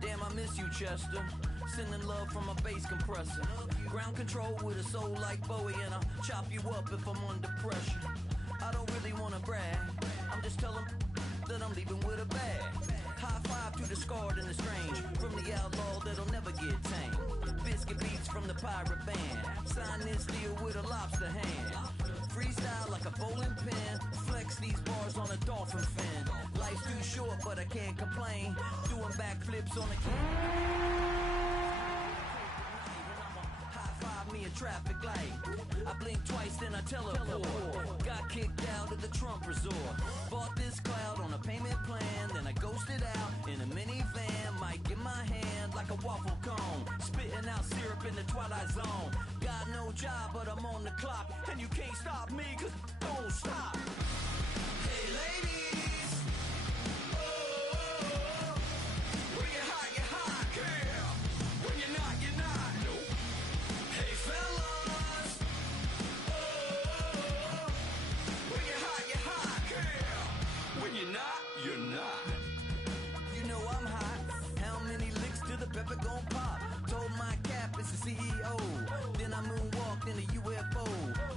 Damn, I miss you, Chester. Sending love from a bass compressor. Ground control with a soul like Bowie, and I'll chop you up if I'm under pressure. I don't really wanna brag, I'm just telling that I'm leaving with a bag. High five to the scarred and the strange, from the outlaw that'll never get tamed. Biscuit beats from the pirate band, sign this deal with a lobster hand. Freestyle like a bowling pin, flex these bars on a dolphin fin. Life's too short, but I can't complain. Doing backflips on a high five me a traffic light. I blink twice, then I teleport. Got kicked out of the Trump resort. Bought this cloud on a payment plan, then I ghosted out in a minivan. Mic in my hand like a waffle cone, spitting out syrup in the twilight zone. Got no job, but I'm on the clock, and you can't stop me, cause don't stop. Hey ladies, oh, when you're hot, yeah. When you're not, nope. Hey fellas, oh, when you're hot, yeah. When you're not, you're not. You know I'm hot. How many licks till the pepper gon' pop? Told my cap it's the CEO. Then I moonwalked in a UFO.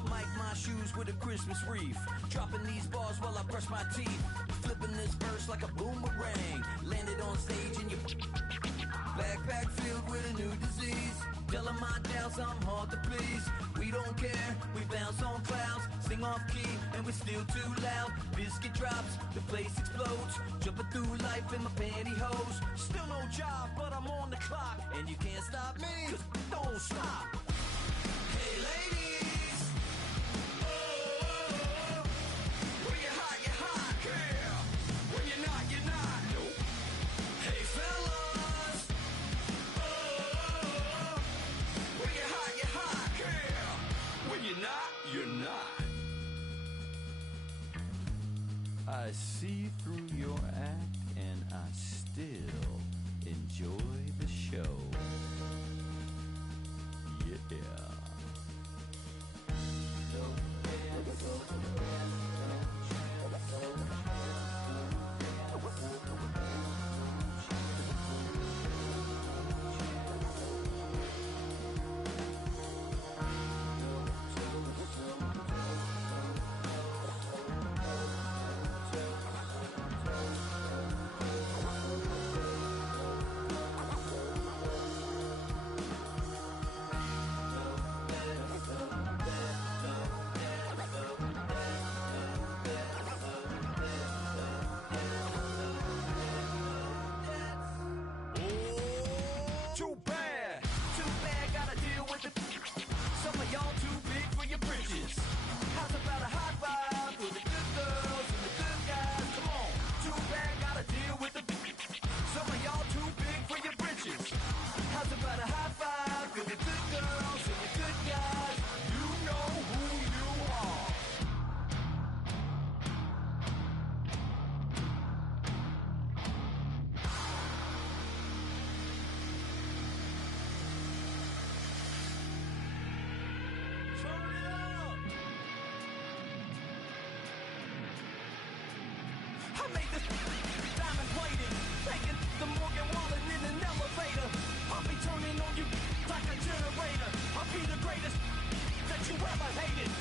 Mic my shoes with a Christmas wreath. Dropping these bars while I brush my teeth. Flipping this verse like a boomerang. Landed on stage in your backpack filled with a new disease. Telling my doubts I'm hard to please. We don't care, we bounce on clouds. Sing off key and we're still too loud. Biscuit drops, the place explodes. Jumping through life in my pantyhose. Still no job, but I'm on the clock. And you can't stop me, cause don't stop. Hey ladies, oh, when you're hot, yeah. When you're not, nope. Hey fellas, oh, when you're hot, yeah. When you're not, you're not. I see through your act and I still enjoy the show. Yeah. Too bad, gotta deal with it. Some of y'all too big for your britches. How's about a high five for the good girls and the good guys? Come on, too bad, gotta deal with it. Some of y'all too big for your britches. How's about a high five for the good girls and the good guys? You know who you are. I made this diamond plated, taking the Morgan Wallen in an elevator. I'll be turning on you like a generator. I'll be the greatest that you ever hated.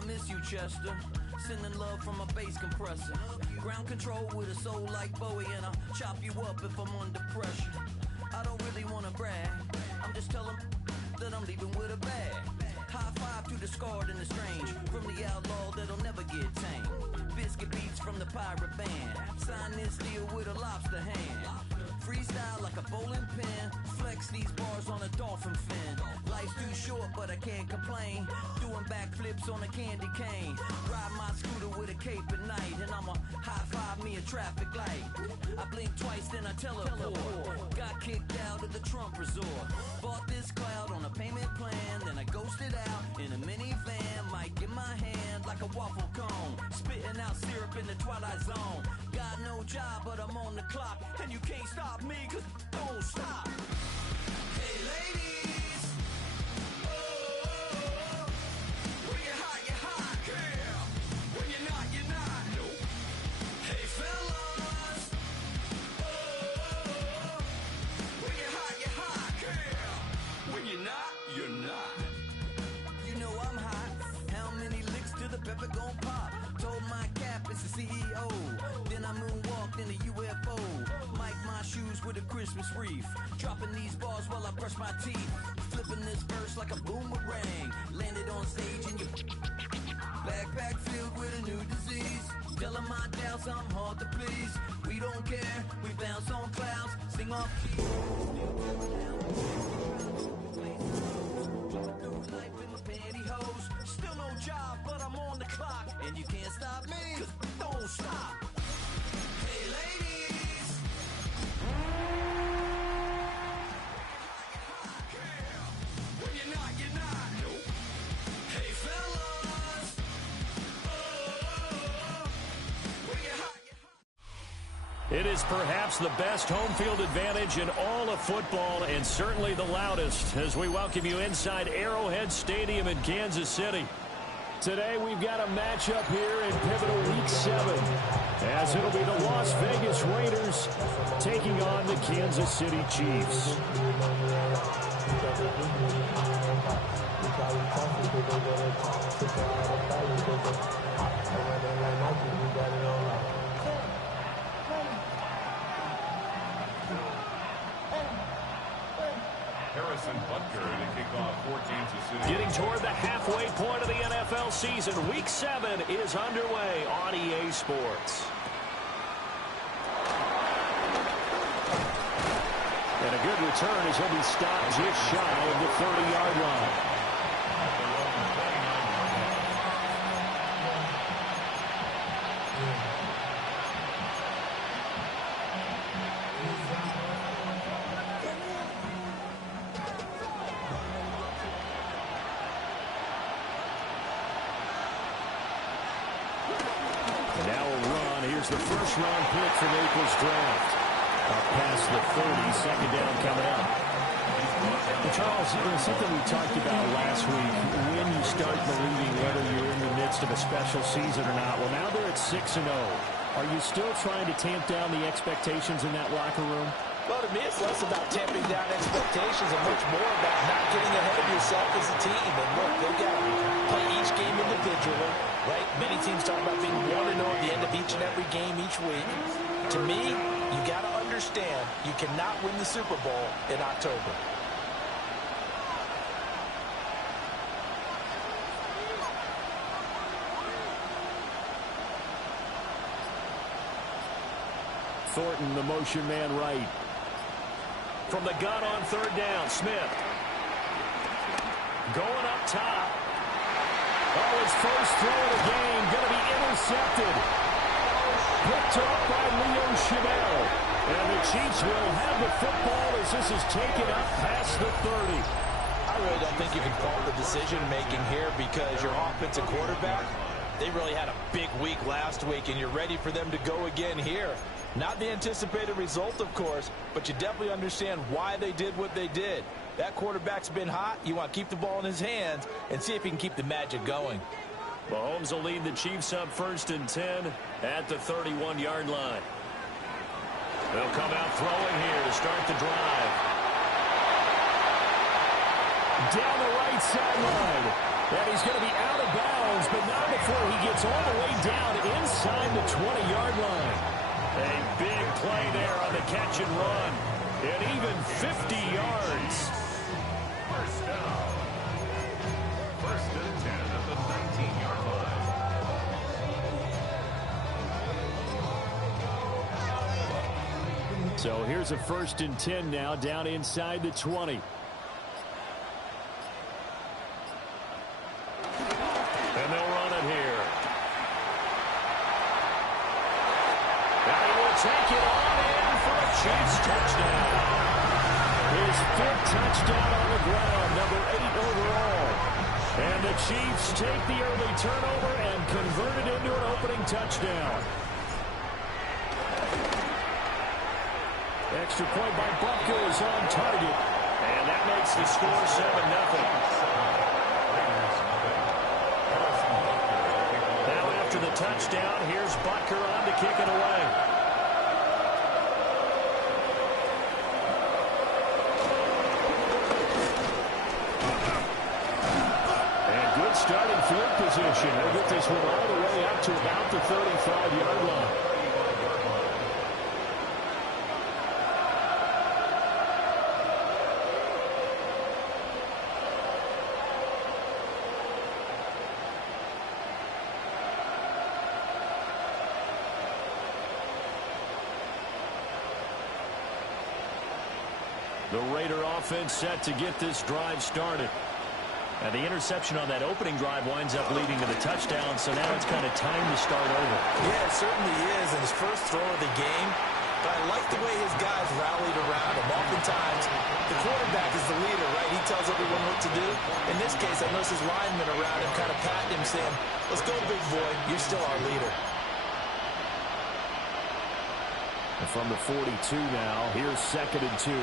I miss you, Chester. Sending love from a bass compressor. Ground control with a soul like Bowie, and I'll chop you up if I'm under pressure. I don't really wanna brag, I'm just telling that I'm leaving with a bag. High five to the scarred and the strange, from the outlaw that'll never get tamed. Biscuit beats from the pirate band, sign this deal with a lobster hand. Freestyle like a bowling pin, flex these bars on a dolphin fin. Life's too short but I can't complain, doing backflips on a candy cane. Ride my scooter with a cape at night, and I'ma high five me a traffic light. I blink twice then I teleport, got kicked out of the Trump resort. Bought this cloud on a payment plan, then I ghosted out in a minivan. Mic in my hand like a waffle cone, spitting out syrup in the twilight zone. Got no job but I'm on the clock, and you can't stop me cause don't stop. Hey ladies, oh, when you're hot, yeah. When you're not, you're not. Nope. Hey fellas, oh, when you're hot, yeah. When you're not, you're not. You know I'm hot. How many licks till the pepper gon' pop? Told my cap it's the CEO. Then I moonwalked in a UFO. Mic my shoes with a Christmas wreath. Dropping these bars while I brush my teeth. Flipping this verse like a boomerang. Landed on stage in your backpack filled with a new disease. Telling my doubts I'm hard to please. We don't care, we bounce on clouds. Sing off keys. Life in my pantyhose. Still no job, but I'm on the clock. And you can't stop me, cause don't stop. Hey ladies, when you're not, you're not. Nope. Hey fellas, oh, when you're hot, you're hot. It is perhaps the best home field advantage in all of football, and certainly the loudest, as we welcome you inside Arrowhead Stadium in Kansas City. Today we've got a matchup here in pivotal Week 7, as it'll be the Las Vegas Raiders taking on the Kansas City Chiefs. Harrison Butker to kick off for Kansas City. Getting toward the halfway point of the NFL season, Week 7 is underway on EA Sports. And a good return as he'll be stopped just shy of the 30-yard line. Now a run. Here's the first-round pick from April's draft. Up past the 30, second down coming up. Well, Charles, something we talked about last week, when you start believing whether you're in the midst of a special season or not. Well, now they're at 6-0. Are you still trying to tamp down the expectations in that locker room? Well, to me, it's less about tamping down expectations and much more about not getting ahead of yourself as a team. And look, they've got to play each game individually, right? Many teams talk about being 1-0 at the end of each and every game each week. To me, you got to understand you cannot win the Super Bowl in October. Thornton, the motion man right. From the gun on third down, Smith. Going up top. Oh, his first throw of the game going to be intercepted. Picked up by Leo Chenal. And the Chiefs will have the football as this is taken up past the 30. I really don't think you can fault the decision-making here because your offensive quarterback, they really had a big week last week, and you're ready for them to go again here. Not the anticipated result, of course, but you definitely understand why they did what they did. That quarterback's been hot. You want to keep the ball in his hands and see if he can keep the magic going. Mahomes will lead the Chiefs up 1st and 10 at the 31-yard line. They'll come out throwing here to start the drive. Down the right sideline. And he's going to be out of bounds, but not before he gets all the way down inside the 20-yard line. A big play there on the catch and run. And even 50 yards. First down. First and 10 at the 19-yard line. So here's a 1st and 10 now, down inside the 20. And they'll run it here. And he will take it on in for a Chiefs touchdown. His 5th touchdown on the ground, number 8 overall. And the Chiefs take the early turnover and convert it into an opening touchdown. Extra point by Butker is on target. And that makes the score 7-0. After the touchdown, here's Butker on to kick it away. And good starting field position. They'll get this one all the way up to about the 35-yard line. The Raider offense set to get this drive started. And the interception on that opening drive winds up leading to the touchdown, so now it's kind of time to start over. Yeah, it certainly is, and his first throw of the game. But I like the way his guys rallied around him. Oftentimes, the quarterback is the leader, right? He tells everyone what to do. In this case, I noticed his linemen around him kind of patting him, saying, "Let's go, big boy. You're still our leader." And from the 42 now, here's 2nd and 2.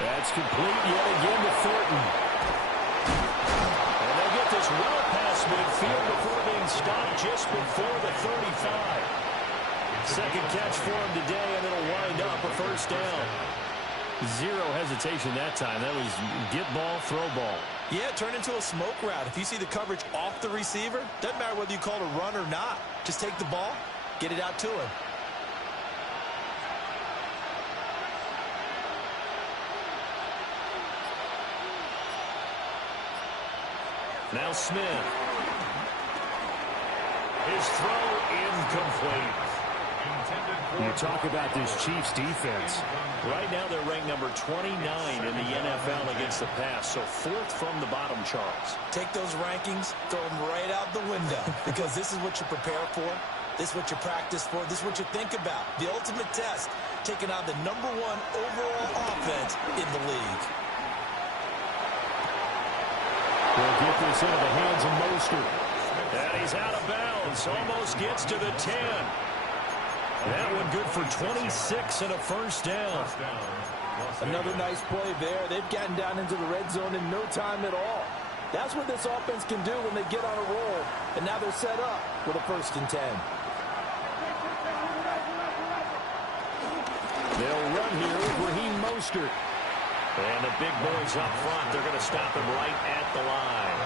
That's complete yet again to Thornton. And they get this well past midfield before being stopped just before the 35. Second catch for him today, and it'll wind up a 1st down. Zero hesitation that time. That was get ball, throw ball. Yeah, turn into a smoke route. If you see the coverage off the receiver, doesn't matter whether you call it a run or not. Just take the ball, get it out to him. Now Smith. His throw incomplete. You talk about this Chiefs defense. Right now they're ranked number 29 in the NFL against the pass, so 4th from the bottom, Charles. Take those rankings, throw them right out the window, because this is what you prepare for, this is what you practice for, this is what you think about. The ultimate test, taking on the number 1 overall offense in the league. They'll get this into the hands of Mostert. And he's out of bounds. Almost gets to the 10. That one good for 26 and a 1st down. Another nice play there. They've gotten down into the red zone in no time at all. That's what this offense can do when they get on a roll. And now they're set up with a 1st and 10. They'll run here with Raheem Mostert. And the big boys up front, they're going to stop him right at the line.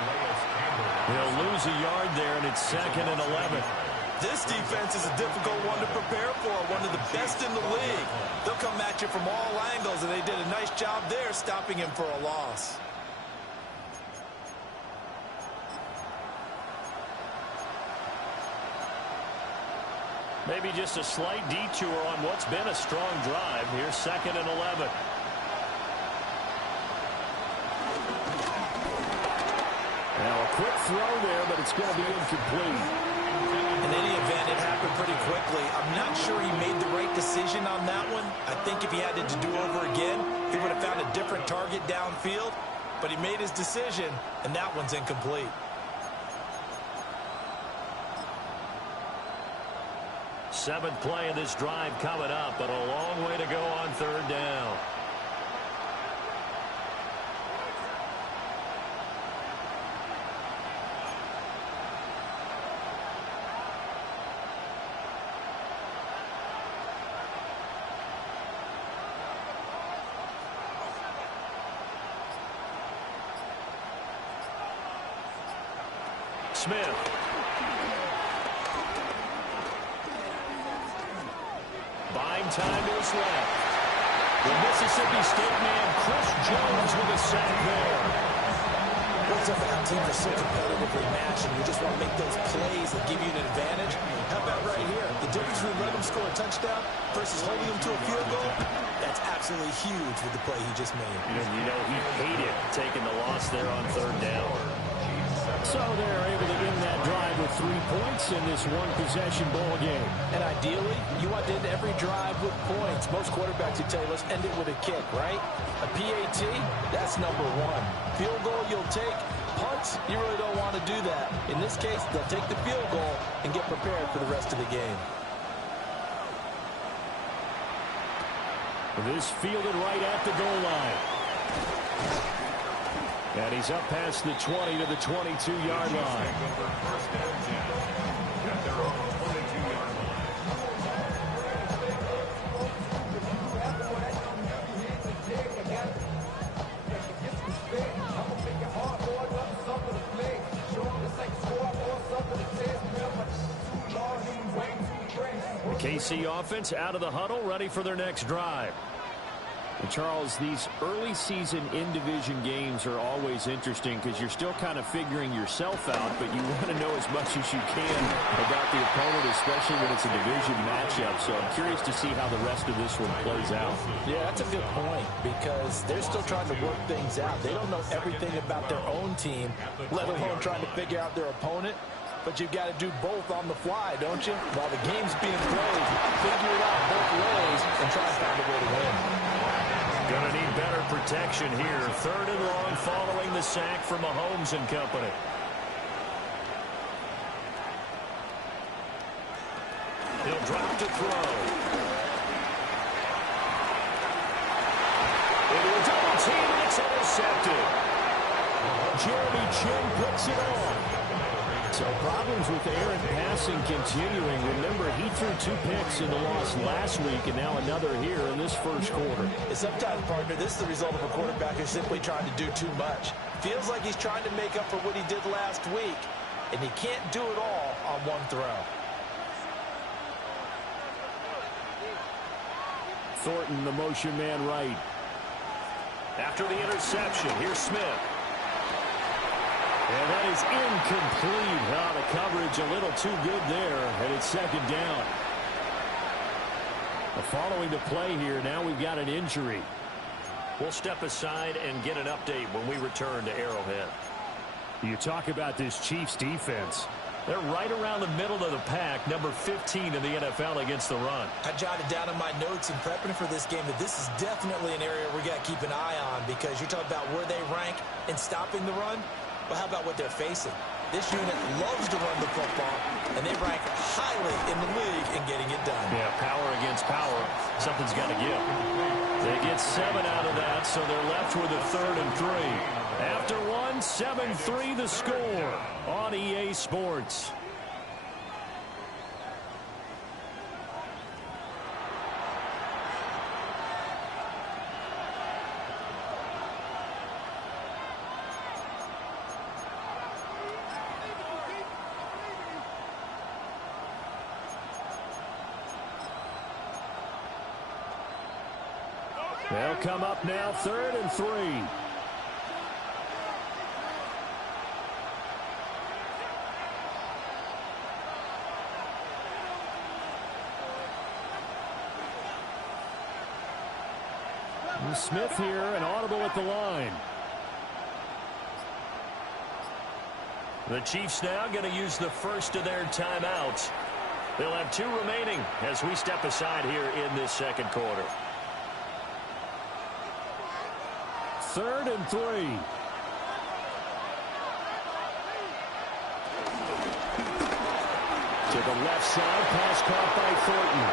They'll lose a yard there, and it's 2nd and 11. This defense is a difficult one to prepare for, one of the best in the league. They'll come at you from all angles, and they did a nice job there stopping him for a loss. Maybe just a slight detour on what's been a strong drive. Here's 2nd and 11. Now a quick throw there, but it's going to be incomplete. In any event, it happened pretty quickly. I'm not sure he made the right decision on that one. I think if he had to do over again, he would have found a different target downfield. But he made his decision, and that one's incomplete. Seventh play of this drive coming up, but a long way to go on 3rd down. Smith. Buying time to his left. The Mississippi State man, Chris Jones, with a sack there. What's up, how teams are so competitively matched, and you just want to make those plays that give you an advantage? How about right here? The difference between letting them score a touchdown versus holding them to a field goal, that's absolutely huge with the play he just made. You know, he hated taking the loss there on third down. So they're able to end that drive with 3 points in this one-possession ball game. And ideally, you want to end every drive with points. Most quarterbacks would tell you, let's end it with a kick, right? A PAT, that's number one. Field goal, you'll take. Punts, you really don't want to do that. In this case, they'll take the field goal and get prepared for the rest of the game. This fielded right at the goal line. And he's up past the 20 to the 22-yard line. First and 10 at their own 22-yard line. The KC offense out of the huddle, ready for their next drive. And Charles, these early season in-division games are always interesting because you're still kind of figuring yourself out, but you want to know as much as you can about the opponent, especially when it's a division matchup. So I'm curious to see how the rest of this one plays out. Yeah, that's a good point because they're still trying to work things out. They don't know everything about their own team, let alone trying to figure out their opponent. But you've got to do both on the fly, don't you? While the game's being played, figure it out both ways and try to find a way to win. Going to need better protection here. Third and long following the sack from Mahomes and company. He'll drop to throw. Into a double team, and it's intercepted. Jeremy Chinn puts it on. So problems with errant passing continuing. Remember, he threw 2 picks in the loss last week, and now another here in this first quarter. And sometimes, partner, this is the result of a quarterback who's simply trying to do too much. Feels like he's trying to make up for what he did last week, and he can't do it all on one throw. Thornton, the motion man right. After the interception, here's Smith. And that is incomplete. The coverage a little too good there, and it's second down. Following the play here, now we've got an injury. We'll step aside and get an update when we return to Arrowhead. You talk about this Chiefs defense. They're right around the middle of the pack, number 15 in the NFL against the run. I jotted down in my notes in prepping for this game that this is definitely an area we got to keep an eye on because you're talking about where they rank in stopping the run. But how about what they're facing? This unit loves to run the football, and they rank highly in the league in getting it done. Yeah, power against power. Something's got to give. They get 7 out of that, so they're left with a 3rd and 3. After one, 7-3 the score on EA Sports. They'll come up now, 3rd and 3. And Smith here, an audible at the line. The Chiefs now going to use the first of their timeouts. They'll have 2 remaining as we step aside here in this second quarter. 3rd and 3. To the left side, pass caught by Thornton.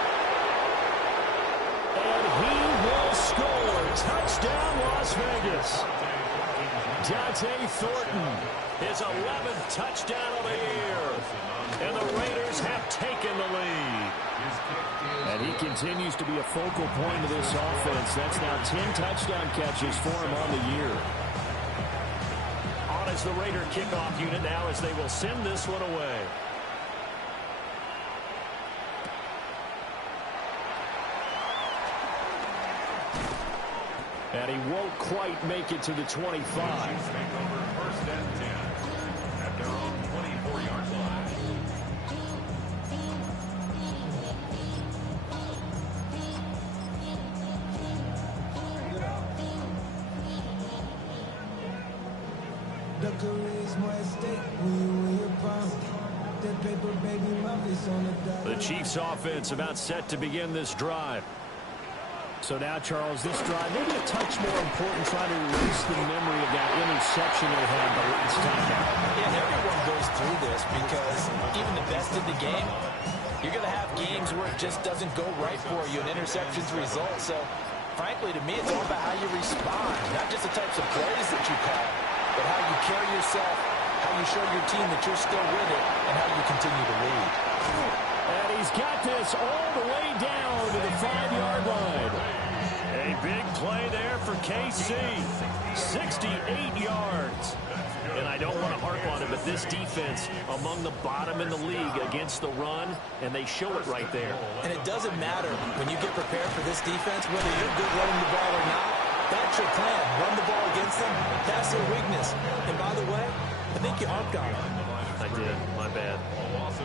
And he will score. Touchdown, Las Vegas. Dante Thornton, his 11th touchdown of the year. And the Raiders have taken the lead. And he continues to be a focal point of this offense. That's now 10 touchdown catches for him on the year. On a is the Raider kickoff unit now as they will send this one away. And he won't quite make it to the 25. First and 10 at their own 24-yard line. The Chiefs offense about set to begin this drive. So now, Charles, this drive maybe a touch more important, trying to erase the memory of that interception they had the last time out. Yeah, everyone goes through this because even the best in the game, you're going to have games where it just doesn't go right for you, and interceptions result. So, frankly, to me, it's all about how you respond, not just the types of plays that you call, but how you carry yourself, how you show your team that you're still with it, and how you continue to lead. And he's got this all the way down to the 5-yard line. A big play there for KC. 68 yards. And I don't want to harp on it, but this defense among the bottom in the league against the run, and they show it right there. And it doesn't matter when you get prepared for this defense, whether you're good running the ball or not. That's your plan. Run the ball against them. That's their weakness. And by the way, I think you harped on it. I did. My bad.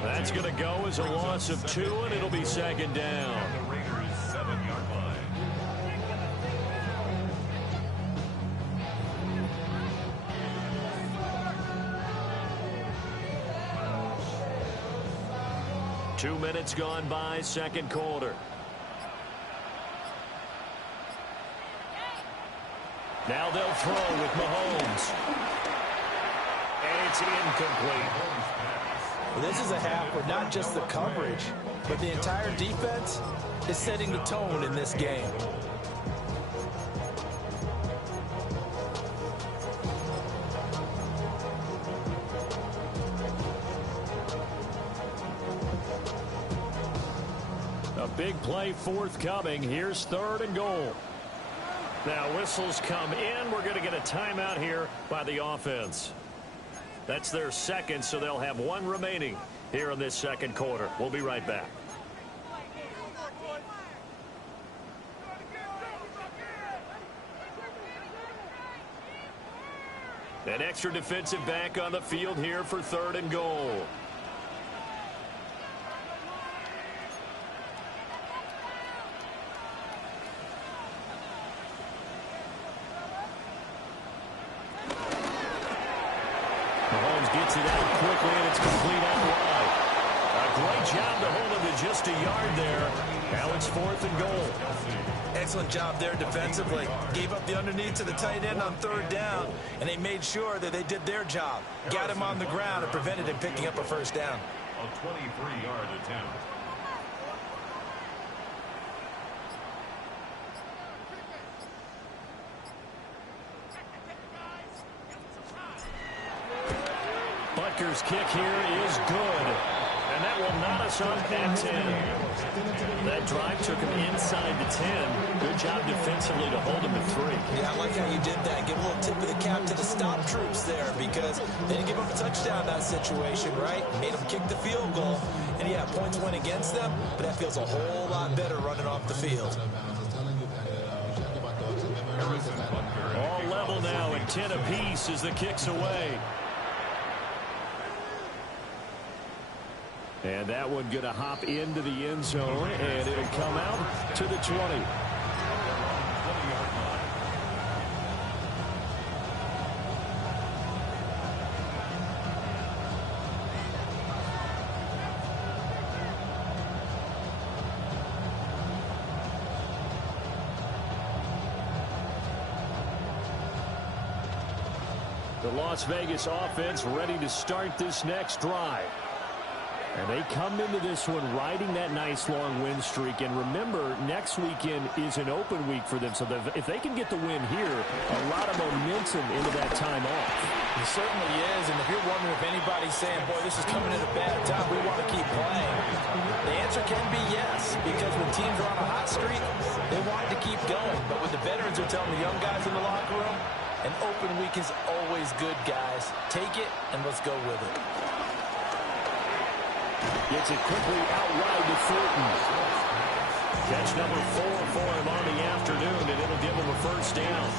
That's going to go as a loss of 2, and it'll be second down. The Raiders' 7-yard line. Two minutes gone by, second quarter. Now they'll throw with Mahomes. And it's incomplete. This is a half where not just the coverage, but the entire defense is setting the tone in this game. A big play forthcoming. Here's 3rd and goal. Now whistles come in. We're going to get a timeout here by the offense. That's their second, so they'll have 1 remaining here in this second quarter. We'll be right back. An extra defensive back on the field here for 3rd and goal. Mahomes gets it out quickly, and it's complete out wide. A great job to hold him to just a yard there. Now it's 4th and goal. Excellent job there defensively. Gave up the underneath to the tight end on 3rd down, and they made sure that they did their job. Got him on the ground and prevented him picking up a 1st down. A 23-yard attempt. Butker's kick here is good. And that will knot us up at 10. That drive took him inside the 10. Good job defensively to hold him to 3. Yeah, I like how you did that. Give a little tip of the cap to the stop troops there because they didn't give up a touchdown in that situation, right? Made them kick the field goal. And yeah, points went against them, but that feels a whole lot better running off the field. All level now at 10 apiece as the kick's away. And that one going to hop into the end zone, and it'll come out to the 20. The Las Vegas offense ready to start this next drive. And they come into this one riding that nice long win streak. And remember, next weekend is an open week for them. So if they can get the win here, a lot of momentum into that time off. It certainly is. And if you're wondering if anybody's saying, boy, this is coming at a bad time, we want to keep playing, the answer can be yes. Because when teams are on a hot streak, they want to keep going. But what the veterans are telling the young guys in the locker room, An open week is always good, guys. Take it, and let's go with it. Gets it quickly out wide to Thornton. Catch number 4 for him on the afternoon, and it'll give him a first down.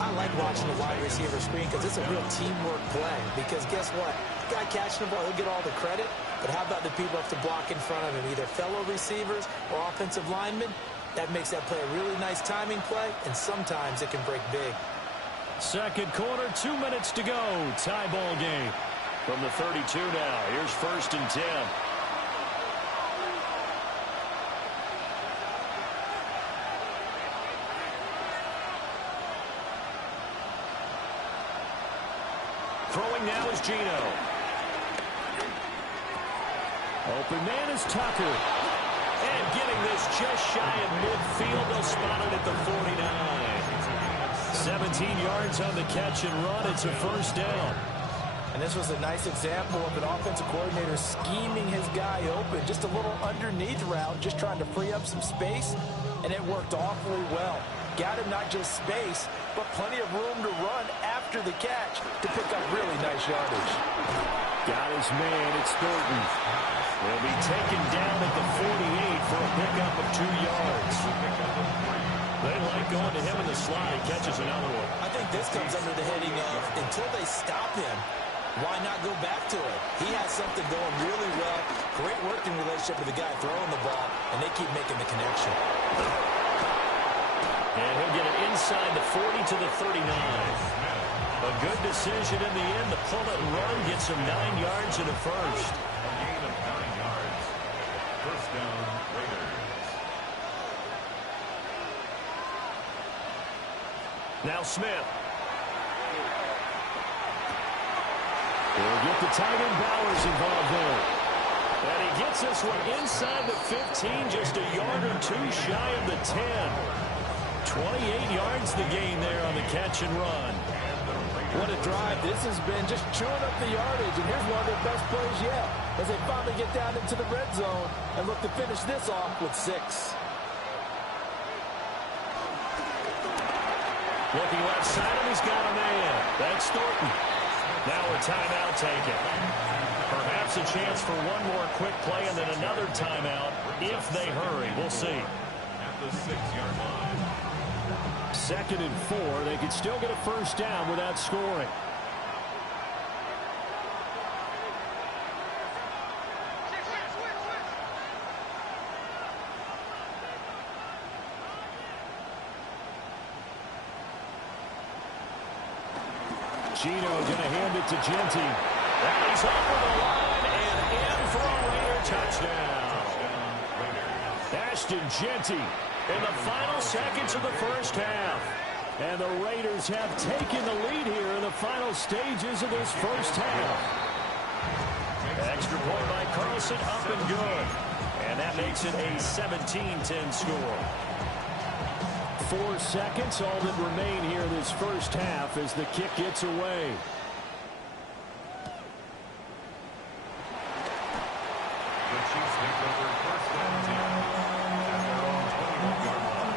I like watching the wide receiver screen because it's a real teamwork play. Because guess what? The guy catching the ball, he'll get all the credit. But how about the people have to block in front of him, either fellow receivers or offensive linemen? That makes that play a really nice timing play, and sometimes it can break big. Second quarter, 2 minutes to go. Tie ball game. From the 32 now, here's 1st and 10. Throwing now is Geno. Open man is Tucker. And getting this just shy of midfield. They'll spot it at the 49. 17 yards on the catch and run. It's a first down. And this was a nice example of an offensive coordinator scheming his guy open. Just a little underneath route, just trying to free up some space. And it worked awfully well. Got him not just space, but plenty of room to run after the catch to pick up really nice yardage. Got his man. It's Thornton. He'll be taken down at the 48 for a pickup of 2 yards. They like going to him in the slot. He catches another one. I think this comes under the heading of until they stop him, why not go back to it? He has something going really well. Great working relationship with the guy throwing the ball, and they keep making the connection. And he'll get it inside the 40 to the 39. A good decision in the end. The pull it and run gets him 9 yards and a first. A gain of 9 yards. First down, Raiders. Now Smith. We'll get the tight end Bowers involved there. And he gets this one inside the 15, just a yard or 2 shy of the 10. 28 yards the gain there on the catch and run. What a drive this has been, just chewing up the yardage. And here's one of their best plays yet as they finally get down into the red zone and look to finish this off with 6. Looking left side, and he's got a man. That's Thornton. Now a timeout taken. Perhaps a chance for one more quick play and then another timeout if they hurry. We'll see. At the 6-yard line. 2nd and 4. They could still get a first down without scoring. Geno going to hand it to Genty. And he's over the line and in for a Raider touchdown. Ashton Genty in the final seconds of the first half. And the Raiders have taken the lead here in the final stages of this first half. Extra point by Carlson, up and good. And that makes it a 17-10 score. 4 seconds, all that remain here this first half as the kick gets away. The Chiefs take over first and 10 at their own 21-yard line.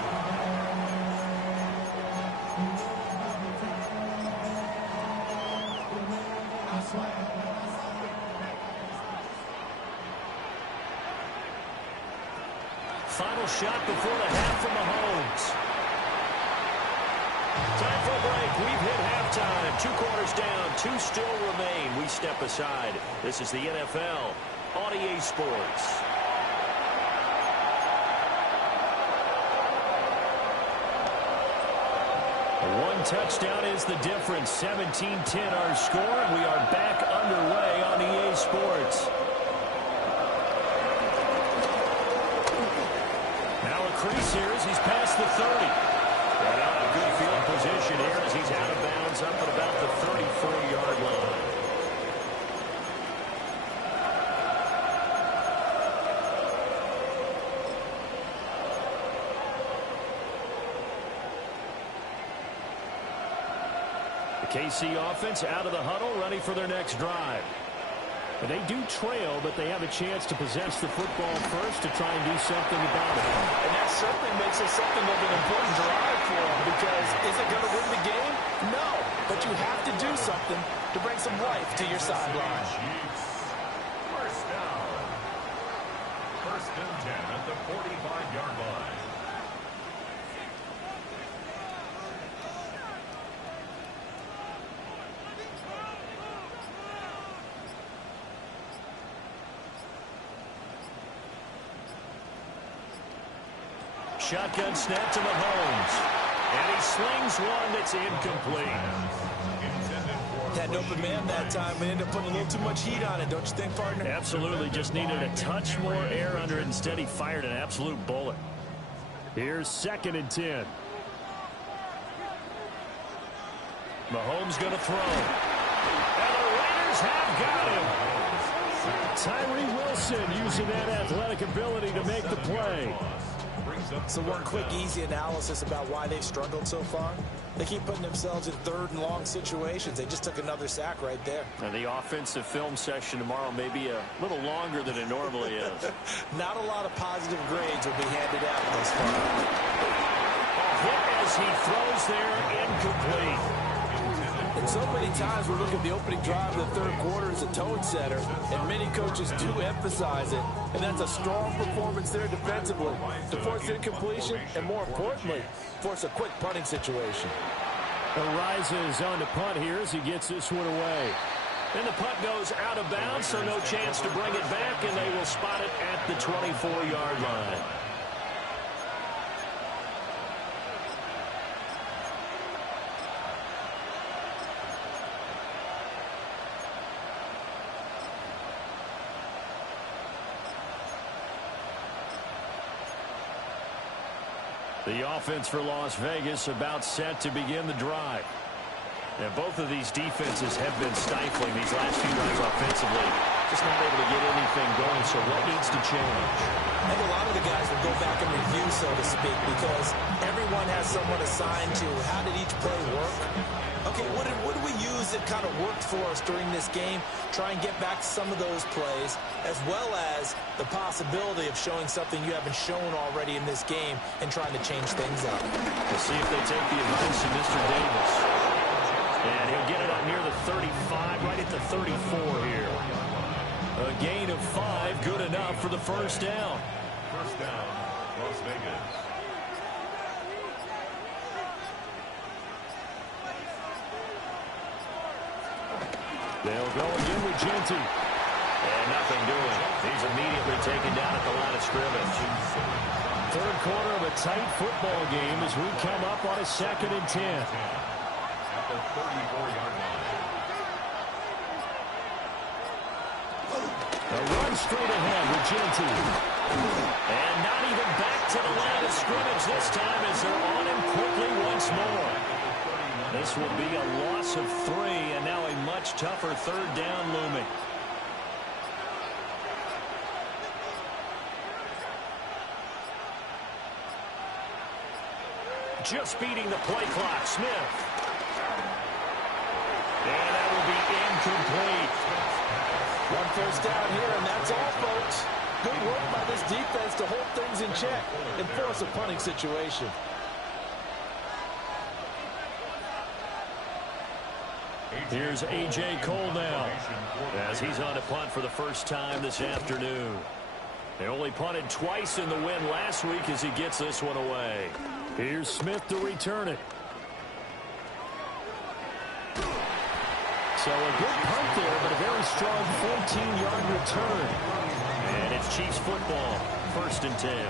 Final shot before the half from Mahomes. Time for a break. We've hit halftime. 2 quarters down. 2 still remain. We step aside. This is the NFL on EA Sports. One touchdown is the difference. 17-10 our score, and we are back underway on EA Sports. Now a crease here as he's past the 30. And out of good field position here as he's out of bounds up at about the 34-yard line. The KC offense out of the huddle, ready for their next drive. And they do trail, but they have a chance to possess the football first to try and do something about it. And that certainly makes it something of an important drive for them, because is it going to win the game? No, but you have to do something to bring some life to your sideline. First down. First and 10 at the 45-yard line. Shotgun snap to Mahomes. And he slings one that's incomplete. Had an open man that time and ended up putting a little too much heat on it, don't you think, partner? Absolutely. Just needed a touch more air under it. Instead, he fired an absolute bullet. Here's 2nd and 10. Mahomes going to throw. And the Raiders have got him. Tyree Wilson using that athletic ability to make the play. So one quick, easy analysis about why they've struggled so far. They keep putting themselves in 3rd and long situations. They just took another sack right there. And the offensive film session tomorrow may be a little longer than it normally is. Not a lot of positive grades will be handed out thus far. A hit as he throws there, incomplete. And so many times we look at the opening drive of the 3rd quarter as a tone setter, and many coaches do emphasize it. And that's a strong performance there defensively to force incompletion and, more importantly, force a quick punting situation. Arises on the punt here as he gets this one away. And the punt goes out of bounds, so no chance to bring it back, and they will spot it at the 24-yard line. The offense for Las Vegas about set to begin the drive. Now, both of these defenses have been stifling these last few drives offensively. Just not able to get anything going, so what needs to change? I think a lot of the guys will go back and review, so to speak, because everyone has someone assigned to how did each play work. Okay, what did we use that kind of worked for us during this game? Try and get back some of those plays, as well as the possibility of showing something you haven't shown already in this game and trying to change things up. We'll see if they take the advice of Mr. Davis. And he'll get it up near the 35, right at the 34 here. A gain of 5, good enough for the first down. First down, Las Vegas. They'll go again with Genty. And nothing doing. He's immediately taken down at the line of scrimmage. 3rd quarter of a tight football game as we come up on a 2nd and 10. At the 34-yard line. A run straight ahead with Genty. And not even back to the line of scrimmage this time as they're on him quickly once more. This will be a loss of 3, and now a much tougher 3rd down looming. Just beating the play clock, Smith. And that will be incomplete. 1 first down here, and that's all, folks. Good work by this defense to hold things in check and force a punting situation. Here's A.J. Cole now as he's on a punt for the first time this afternoon. They only punted twice in the win last week as he gets this one away. Here's Smith to return it. So a good punt there, but a very strong 14-yard return. And it's Chiefs football, 1st and 10.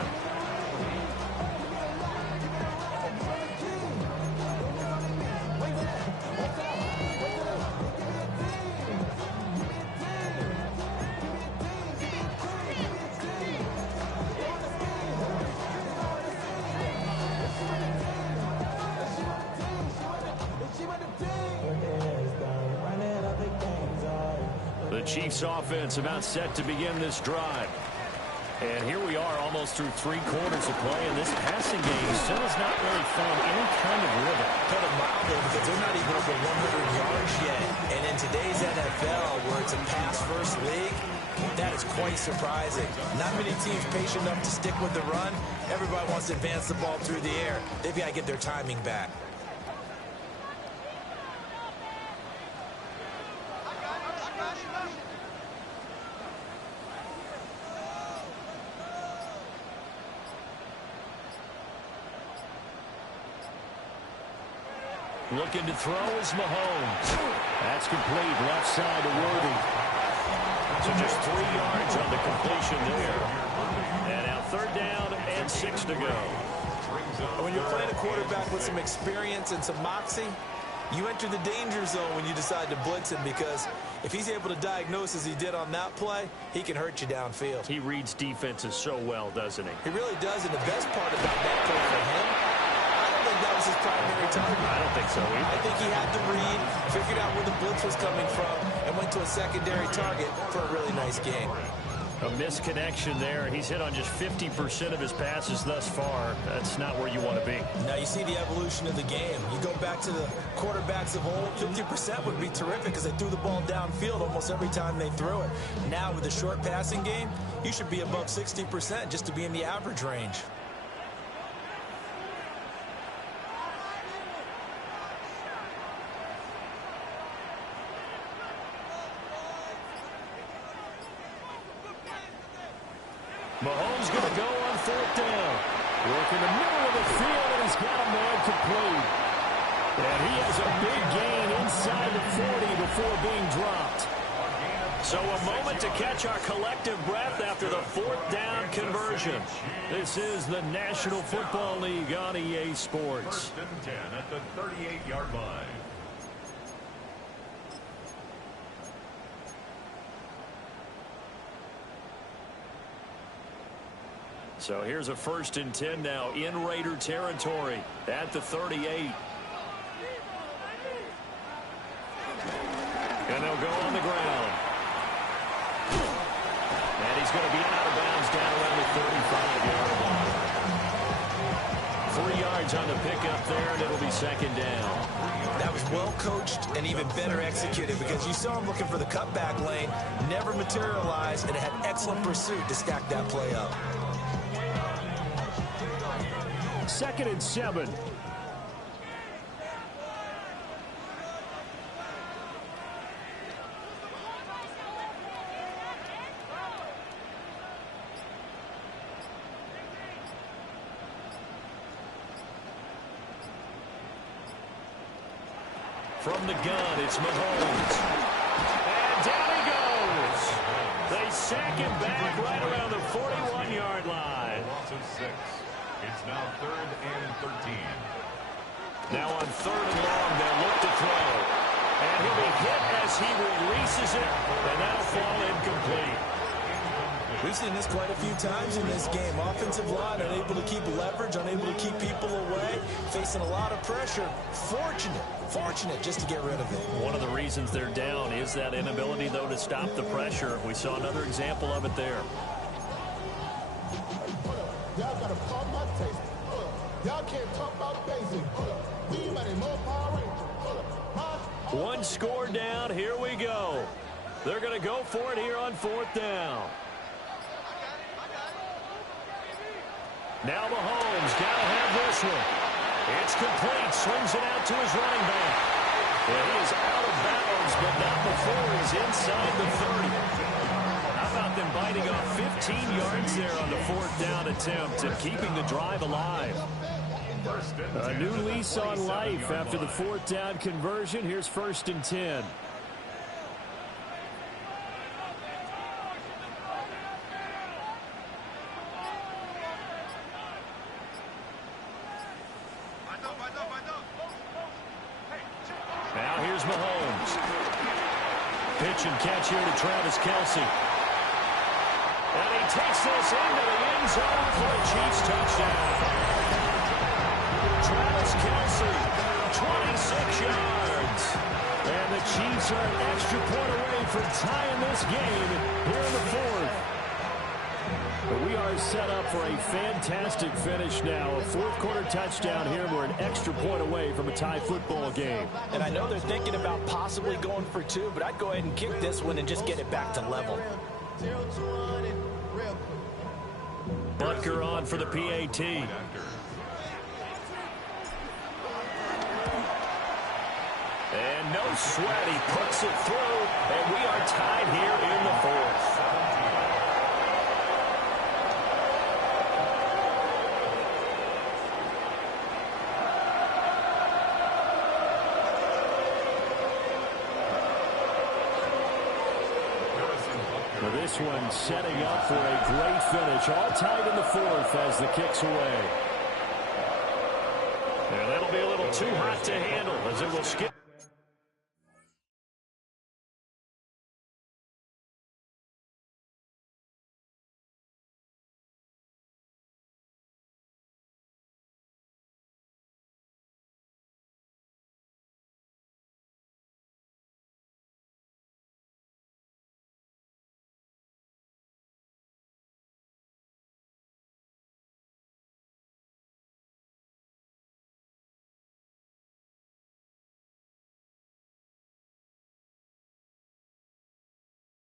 The Chiefs offense about set to begin this drive. And here we are almost through 3 quarters of play, and this passing game still has not really found any kind of rhythm. Put it mildly, because they're not even over 100 yards yet. And in today's NFL, where it's a pass-first league, that is quite surprising. Not many teams patient enough to stick with the run. Everybody wants to advance the ball through the air. They've got to get their timing back. Looking to throw is Mahomes. That's complete, left side to Worthy. So just 3 yards on the completion there. And now 3rd down and 6 to go. When you're playing a quarterback with some experience and some moxie, you enter the danger zone when you decide to blitz him, because if he's able to diagnose as he did on that play, he can hurt you downfield. He reads defenses so well, doesn't he? He really does, and the best part about that play for him, I don't think that was his primary target. I don't think so either. I think he had to read, figured out where the blitz was coming from, and went to a secondary target for a really nice game. A misconnection there. He's hit on just 50% of his passes thus far. That's not where you want to be. Now you see the evolution of the game. You go back to the quarterbacks of old, 50% would be terrific because they threw the ball downfield almost every time they threw it. Now with the short passing game, you should be above 60% just to be in the average range. Mahomes going to go on 4th down. Work in the middle of the field, and he's got a man complete. And he has a big gain inside the 40 before being dropped. So a moment to catch our collective breath after the 4th down conversion. This is the National Football League on EA Sports. 1st and 10 at the 38-yard line. So here's a 1st and 10 now in Raider territory at the 38. And they'll go on the ground. And he's going to be out of bounds down around the 35-yard line. 3 yards on the pickup there, and it'll be 2nd down. That was well coached and even better executed, because you saw him looking for the cutback lane, never materialized, and it had excellent pursuit to stack that play up. 2nd and 7. From the gun, it's Mahomes. And down he goes. They sack him back right around the 41-yard line. Loss of 6. It's now 3rd and 13. Now on 3rd and long, they'll look to throw. And he'll be hit as he releases it, and that'll fall incomplete. We've seen this quite a few times in this game. Offensive line unable to keep leverage, unable to keep people away, facing a lot of pressure. Fortunate just to get rid of it. One of the reasons they're down is that inability, though, to stop the pressure. We saw another example of it there. Y'all gotta pump my taste. Y'all can't talk about basic. We made more Power Rangers. One score down. Here we go. They're going to go for it here on 4th down. Now Mahomes got to have this one. It's complete. Swings it out to his running back. And he is out of bounds, but not before he's inside the 30. How about them biting off 15 yards there on the 4th down attempt and keeping the drive alive? A new lease on life after the 4th down conversion. Here's 1st and 10. Now here's Mahomes. Pitch and catch here to Travis Kelce. And he takes this into the end zone for a Chiefs touchdown. Travis Kelce, 26 yards. And the Chiefs are an extra point away from tying this game here in the 4th. But we are set up for a fantastic finish now. A fourth-quarter touchdown here. We're an extra point away from a tie football game. And I know they're thinking about possibly going for two, but I'd go ahead and kick this one and just get it back to level. Butker on for the PAT. And no sweat. He puts it through, and we are tied here in the fourth. This one setting up for a great finish. All tied in the fourth as the kick's away. And that'll be a little too hot to handle as it will skip.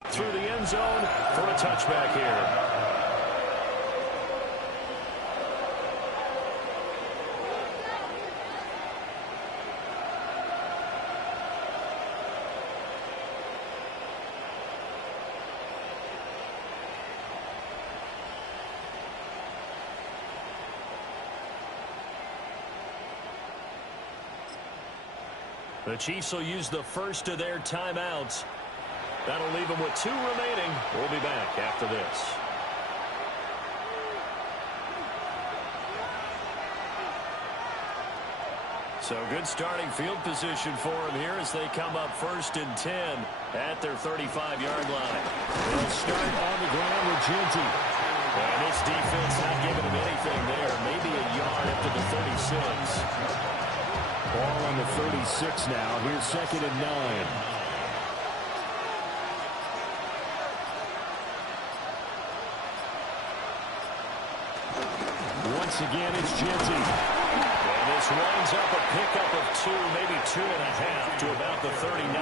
Through the end zone for a touchback here. The Chiefs will use the first of their timeouts. That'll leave them with 2 remaining. We'll be back after this. So good starting field position for them here as they come up 1st and 10 at their 35-yard line. They'll start on the ground with Ginty. And this defense not giving them anything there. Maybe a yard up to the 36. Ball on the 36 now. Here's 2nd and 9. Once again, it's Ginty. And this winds up a pickup of 2, maybe 2.5 to about the 39.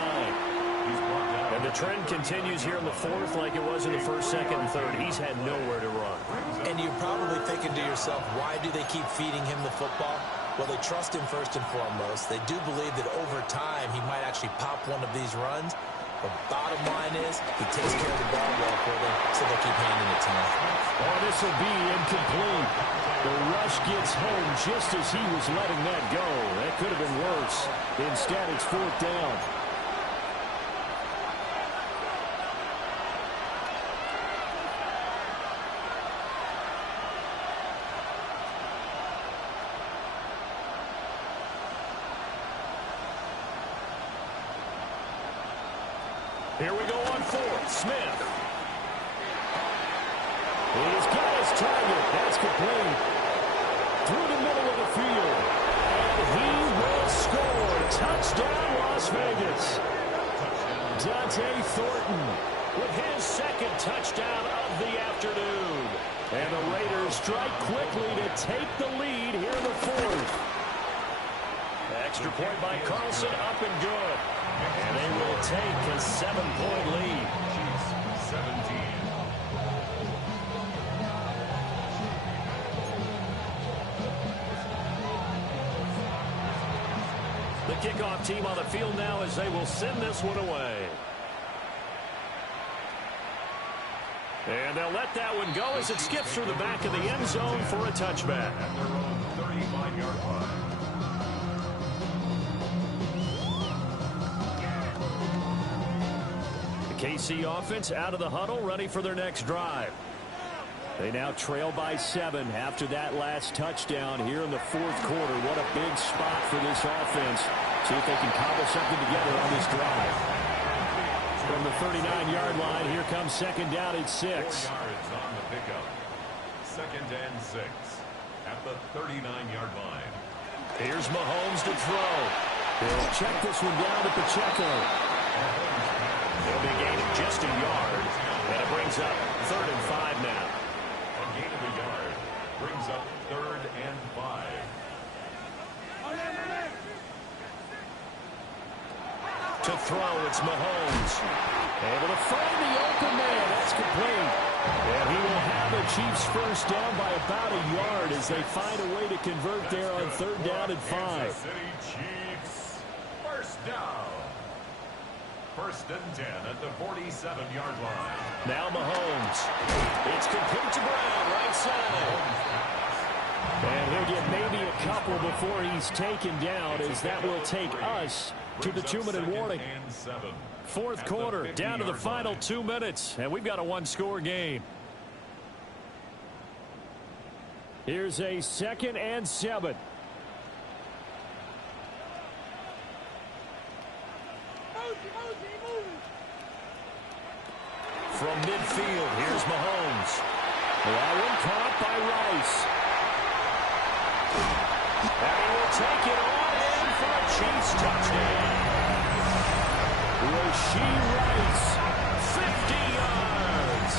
And the trend continues here in the fourth like it was in the first, second, and third. He's had nowhere to run. And you're probably thinking to yourself, why do they keep feeding him the football? Well, they trust him first and foremost. They do believe that over time he might actually pop one of these runs. The bottom line is he takes care of the ball well for them, so they'll keep handing it to him. Oh, this will be incomplete. The rush gets home just as he was letting that go. That could have been worse. Instead, it's 4th down. Here we go on 4th. Smith. He's got his target. That's complete. Through the middle of the field. And he will score. Touchdown, Las Vegas. Dante Thornton with his 2nd touchdown of the afternoon. And the Raiders strike quickly to take the lead here in the 4th. Extra point by Carlson, up and good. And they will take a 7-point lead. Chiefs 17. The kickoff team on the field now as they will send this one away. And they'll let that one go as it skips through the back of the end zone for a touchback. At their own 35-yard line. KC offense out of the huddle, ready for their next drive. They now trail by 7 after that last touchdown here in the 4th quarter. What a big spot for this offense. See if they can cobble something together on this drive. From the 39-yard line, here comes 2nd down at 6. 4 yards on the pickup. 2nd and 6 at the 39-yard line. Here's Mahomes to throw. He'll check this one down to Pacheco. They'll be gaining just a yard. And it brings up 3rd and 5 now. A gain of throw. It's Mahomes. Able to find the open man. That's complete. And he will have the Chiefs first down by about a yard as they find a way to convert there on 3rd down and 5. Kansas City Chiefs, first down. 1st and 10 at the 47-yard line. Now Mahomes. It's complete to Brown, right side. And he'll get maybe a couple before he's taken down, as that will take us to the 2-minute warning. 4th quarter, down to the final 2 minutes, and we've got a 1-score game. Here's a 2nd and 7. From midfield, here's Mahomes. That one caught by Rice. And he will take it on in for a Chiefs touchdown. Rashee Rice, 50 yards.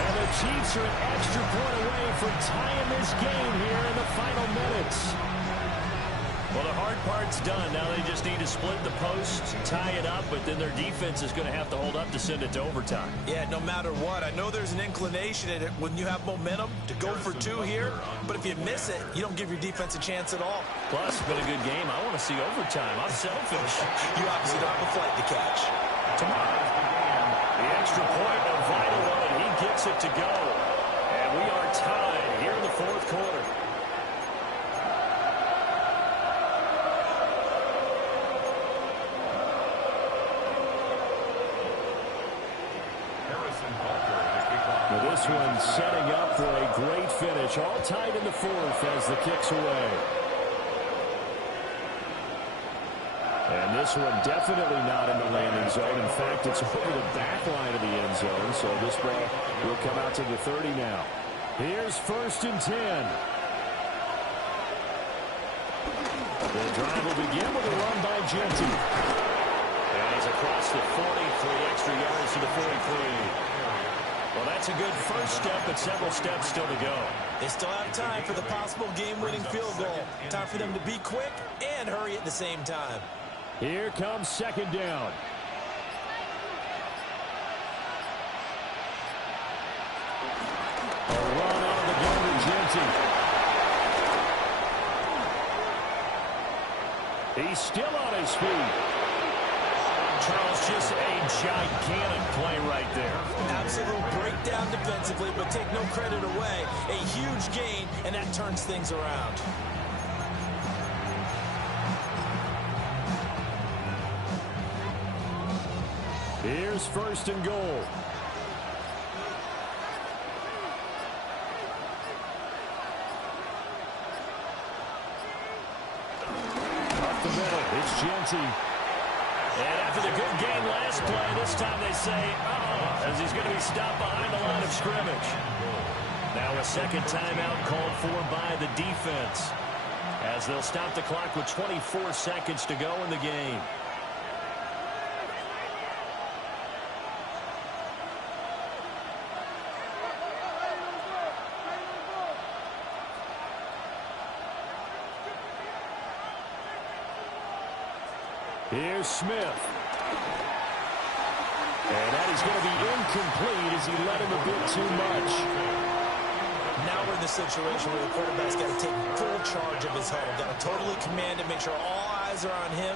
And the Chiefs are an extra point away from tying this game here in the final minutes. Well, the hard part's done. Now they just need to split the posts, tie it up, but then their defense is going to have to hold up to send it to overtime. Yeah, no matter what. I know there's an inclination in it when you have momentum to go for 2 here, but if you miss it, you don't give your defense a chance at all. Plus, it's been a good game. I want to see overtime. I'm selfish. You obviously don't have a flight to catch. Tomorrow, the extra point, a vital one, and he gets it to go. And we are tied here in the 4th quarter. Now this one setting up for a great finish. All tied in the 4th as the kick's away. And this one definitely not in the landing zone. In fact, it's over the back line of the end zone. So this ball will come out to the 30 now. Here's 1st and 10. The drive will begin with a run by Genty. And he's across the 40, 3 extra yards to the 43. Well, that's a good first step, but several steps still to go. They still have time for the possible game-winning field goal. Time for them to be quick and hurry at the same time. Here comes 2nd down. A run out of the gun to Genty. He's still on his feet. Charles, just a gigantic play right there. Absolute breakdown defensively, but take no credit away. A huge gain, and that turns things around. Here's 1st and goal. Up the middle, it's Genty. And after the good game last play, this time they say, as he's going to be stopped behind the line of scrimmage. Now a 2nd timeout called for by the defense, as they'll stop the clock with 24 seconds to go in the game. Here's Smith. And that is going to be incomplete as he led him a bit too much. Now we're in the situation where the quarterback's got to take full charge of his huddle. Got to totally command it, make sure all eyes are on him.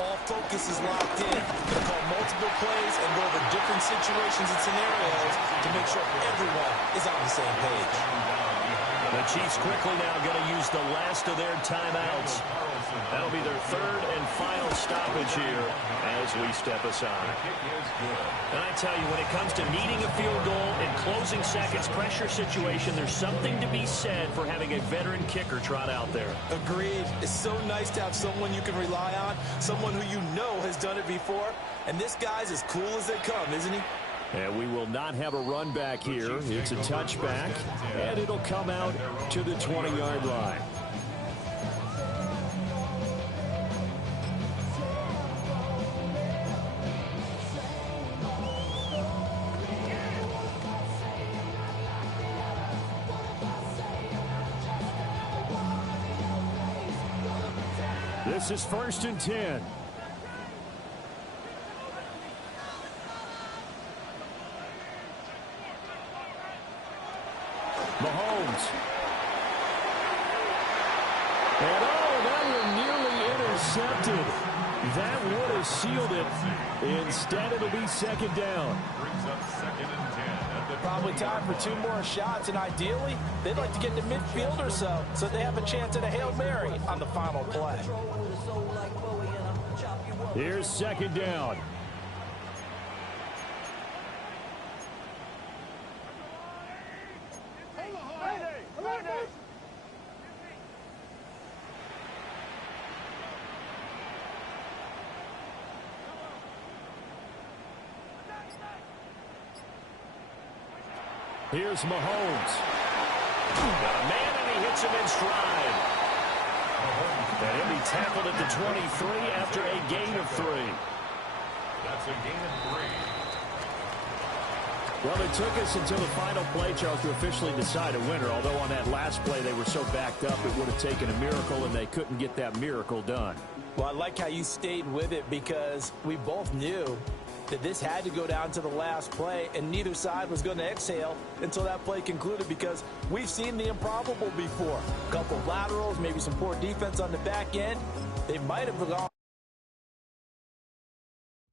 All focus is locked in. Going to call multiple plays and go over different situations and scenarios to make sure everyone is on the same page. The Chiefs quickly now going to use the last of their timeouts. That'll be their 3rd and final stoppage here as we step aside. And I tell you, when it comes to needing a field goal in closing seconds, pressure situation, there's something to be said for having a veteran kicker trot out there. Agreed. It's so nice to have someone you can rely on, someone who you know has done it before. And this guy's as cool as they come, isn't he? And we will not have a run back here. It's a touchback, and it'll come out to the 20-yard line. This is 1st and 10. Mahomes. And that one nearly intercepted. That would have sealed it. Instead, it'll be second down. Brings up 2nd and 10. Probably time for 2 more shots, and ideally, they'd like to get to midfield or so they have a chance at a Hail Mary on the final play. Here's second down. Here's Mahomes. Got a man, and he hits him in stride. And he'll be tackled at the 23 after a gain of 3. That's a gain of 3. Well, it took us until the final play, Charles, to officially decide a winner. Although on that last play they were so backed up, it would have taken a miracle, and they couldn't get that miracle done. Well, I like how you stayed with it because we both knew that this had to go down to the last play, and neither side was going to exhale until that play concluded because we've seen the improbable before. A couple of laterals, maybe some poor defense on the back end. They might have gone